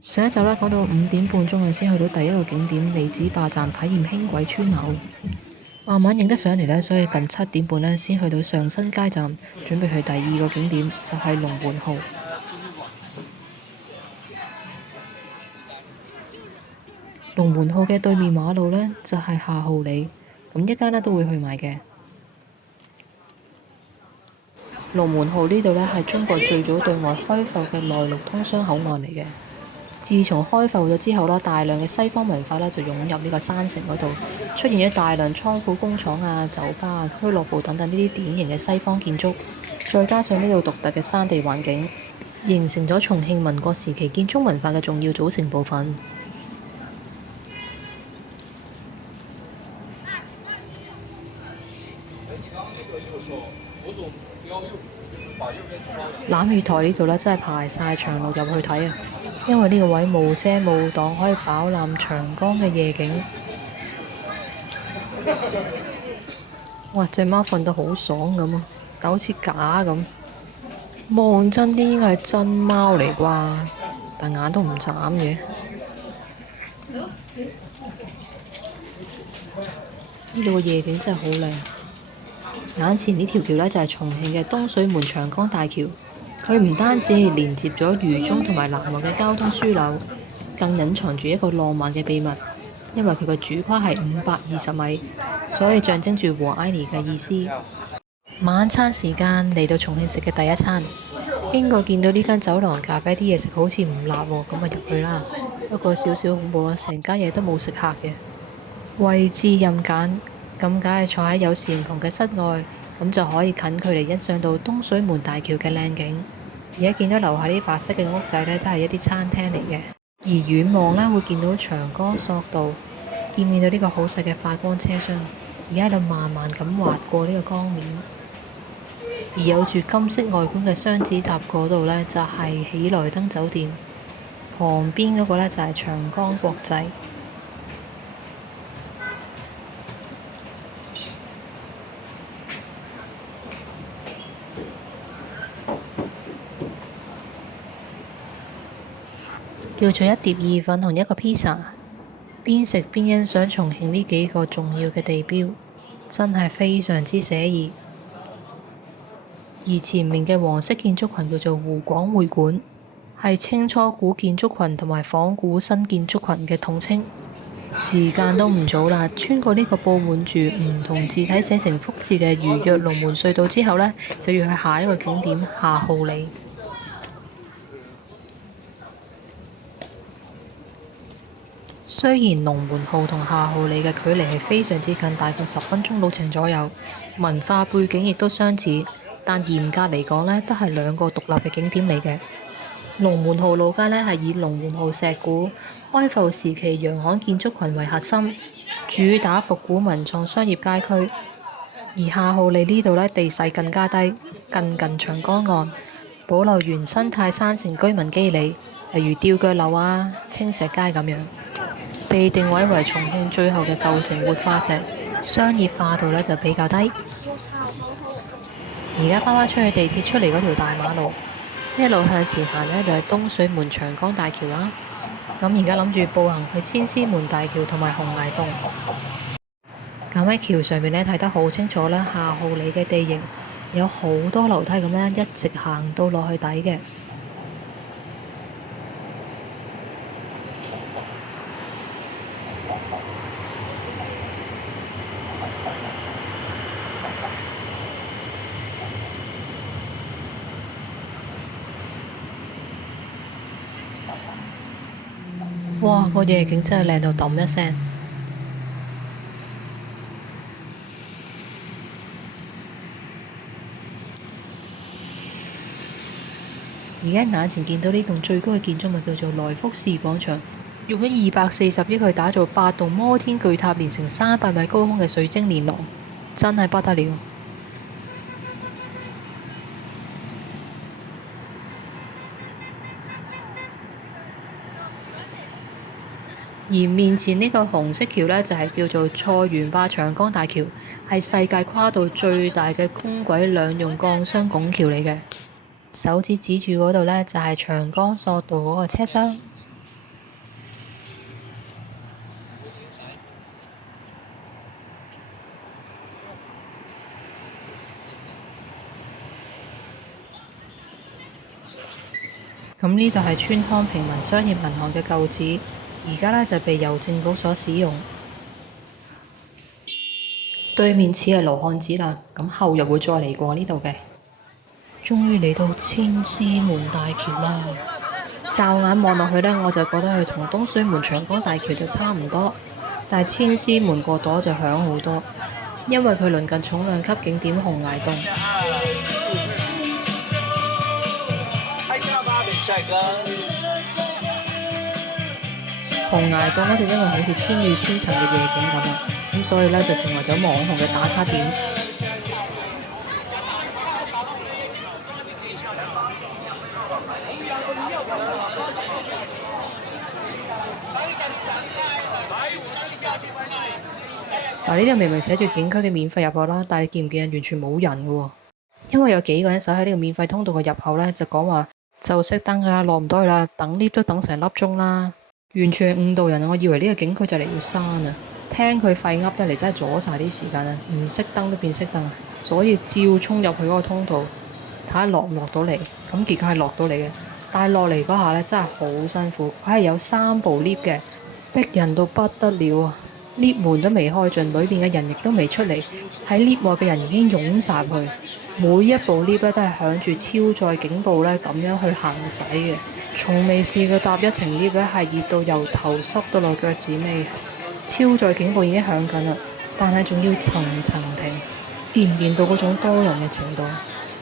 上一集咧講到5點半鐘先去到第一個景點離子壩站體驗輕軌穿流，慢慢影得上嚟咧，所以近7點半先去到上新街站，準備去第二個景點就係龍門號。龍門號嘅對面馬路呢，就係夏浩里，咁一間咧都會去買嘅。龍門號呢度呢，係中國最早對外開埠嘅內陸通商口岸嚟嘅。自從開埠咗之後啦，大量嘅西方文化咧就湧入呢個山城嗰度，出現咗大量倉庫、工廠啊、酒吧啊、俱樂部等等呢啲典型嘅西方建築，再加上呢度獨特嘅山地環境，形成咗重慶民國時期建築文化嘅重要組成部分。攬月台呢度咧真係排晒長龍入去睇啊！因為呢個位無遮無擋，可以飽覽長江嘅夜景。哇！隻貓瞓得好爽咁啊，但好似假咁。望真啲應該係真貓嚟啩，但眼都唔眨嘅。呢度嘅夜景真係好靚。眼前呢條橋呢，就係重慶嘅東水門長江大橋，佢唔單止係連接咗渝中同埋南岸嘅交通樞紐，更隱藏住一個浪漫嘅秘密。因為佢個主跨係520米，所以象徵住和藹尼嘅意思。晚餐時間嚟到重慶食嘅第一餐，經過見到呢間酒廊咖啡啲嘢食好似唔辣喎，咁啊入去啦。不過少少恐怖啦，成間嘢都冇食客嘅，位置任揀，咁梗係坐喺有禪篷嘅室外，咁就可以近距離欣賞到東水門大橋嘅靚景。而家見到樓下啲白色嘅屋仔呢，都係一啲餐廳嚟嘅。而遠望呢，會見到長江索道，見唔見到呢個好細嘅發光車廂？而家喺度慢慢咁滑過呢個江面。而有住金色外觀嘅雙子塔嗰度呢，就係喜來登酒店，旁邊嗰個呢，就係長江國際。叫做一碟意粉同一個披薩，邊食邊欣賞重慶呢幾個重要嘅地標，真係非常之寫意。而前面嘅黃色建築群叫做湖廣會館，係清初古建築群同埋仿古新建築群嘅統稱。時間都唔早啦，穿過呢個佈滿住唔同字體寫成福字嘅如約龍門隧道之後呢，就要去下一個景點夏浩里。雖然龍門號同夏浩里嘅距離係非常之近，大概10分鐘路程左右，文化背景亦都相似，但嚴格嚟講呢，都係兩個獨立嘅景點嚟嘅。龍門號路街呢，係以龍門號石鼓開埠時期洋行建築群為核心，主打復古文創商業街區。而夏浩里呢度呢，地勢更加低，更近長江岸，保留原生態山城居民肌理，例如吊腳樓啊、青石街咁樣。被定位為重慶最後嘅舊城活化石，商業化度呢就比較低。而家翻返出去地鐵出嚟嗰條大馬路，一路向前行呢，就係東水門長江大橋啦。咁而家諗住步行去千絲門大橋同埋洪崖洞。咁喺橋上面呢，睇得好清楚啦，夏浩里嘅地形有好多樓梯咁樣一直行到落去底嘅。哇！個夜景真係靚到揼一聲。而家眼前見到呢棟最高嘅建築物叫做來福士廣場，用咗240億去打造8棟摩天巨塔，連成300米高空嘅水晶連廊，真係不得了。而面前呢個紅色橋呢，就係叫做菜園壩長江大橋，係世界跨度最大嘅空軌兩用鋼箱拱橋嚟嘅。手指指住嗰度呢，就係長江索道嗰個車廂。咁呢度係川康平民商業銀行嘅舊址，而家呢就被郵政局所使用。對面似係羅漢寺啦，咁後日會再嚟過呢度嘅。終於嚟到千絲門大橋啦！驟眼望落去呢，我就覺得佢同東水門長江大橋就差唔多，但係千絲門個朵就響好多，因為佢鄰近重量級景點洪崖洞。洪崖洞呢，就因為好似千與千尋嘅夜景咁啊，咁所以呢，就成為咗網紅嘅打卡點。嗱，呢度明明寫住景區嘅免費入口啦，但係你見唔見完全冇人喎？因為有幾個人守喺呢個免費通道嘅入口呢，就講話就熄燈啦，落唔到去啦，等 lift 都等成粒鐘啦，完全係誤導人。我以為呢個景區就嚟要閂啊！聽佢廢噏得嚟，真係阻晒啲時間啊！唔熄燈都變熄燈，所以照衝入去嗰個通道，睇下落唔落到嚟。咁結果係落到嚟嘅，但係落嚟嗰下呢，真係好辛苦。佢係有3部 lift 嘅，逼人到不得了啊！lift 門都未開盡，裏邊嘅人亦都未出嚟，喺 lift 外嘅人已經湧晒入去。每一部 lift 咧都係響住超載警報咧咁樣去行駛嘅，從未試過搭一程 lift 咧係熱到由頭濕到落腳趾尾。超載警報已經響緊啦，但係仲要層層停，見唔見到嗰種多人嘅程度？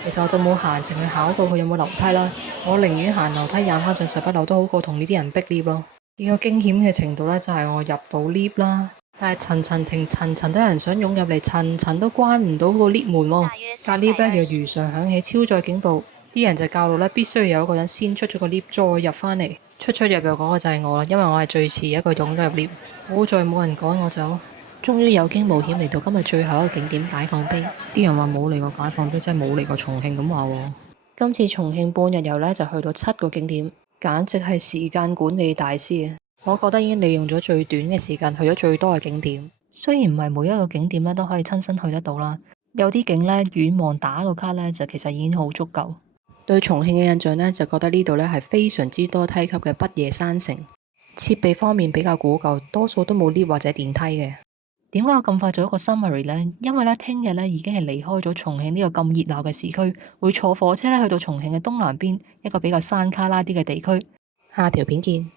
其實我就冇閒情去考過佢有冇樓梯啦，我寧願行樓梯踩翻上11樓都好過同呢啲人逼 lift 咯。而個驚險嘅程度咧就係我入到 lift 啦。但係層層停，層層都有人想湧入嚟，層層都關唔到個 lift 門喎。隔 lift 咧又如常響起超載警報，啲人就教到咧必須要有一個人先出咗個 lift 再入返嚟，出入入嗰個就係我啦，因為我係最遲一個湧咗入 lift。好在冇人趕我走，終於有驚無險嚟到今日最後一個景點解放碑。啲人話冇嚟過解放碑，真係冇嚟過重慶咁話喎。今次重慶半日遊咧就去到7個景點，簡直係時間管理大師啊！我覺得已經利用咗最短嘅時間去咗最多嘅景點。雖然唔係每一個景點咧都可以親身去得到啦，有啲景咧遠望打個卡咧就其實已經好足夠。對重慶嘅印象咧就覺得呢度咧係非常之多梯級嘅不夜山城，設備方面比較古舊，多數都冇 lift 或者電梯嘅。點解我咁快做一個 summary 呢？因為咧聽日咧已經係離開咗重慶呢個咁熱鬧嘅市區，會坐火車咧去到重慶嘅東南邊一個比較山卡拉啲嘅地區。下條片見。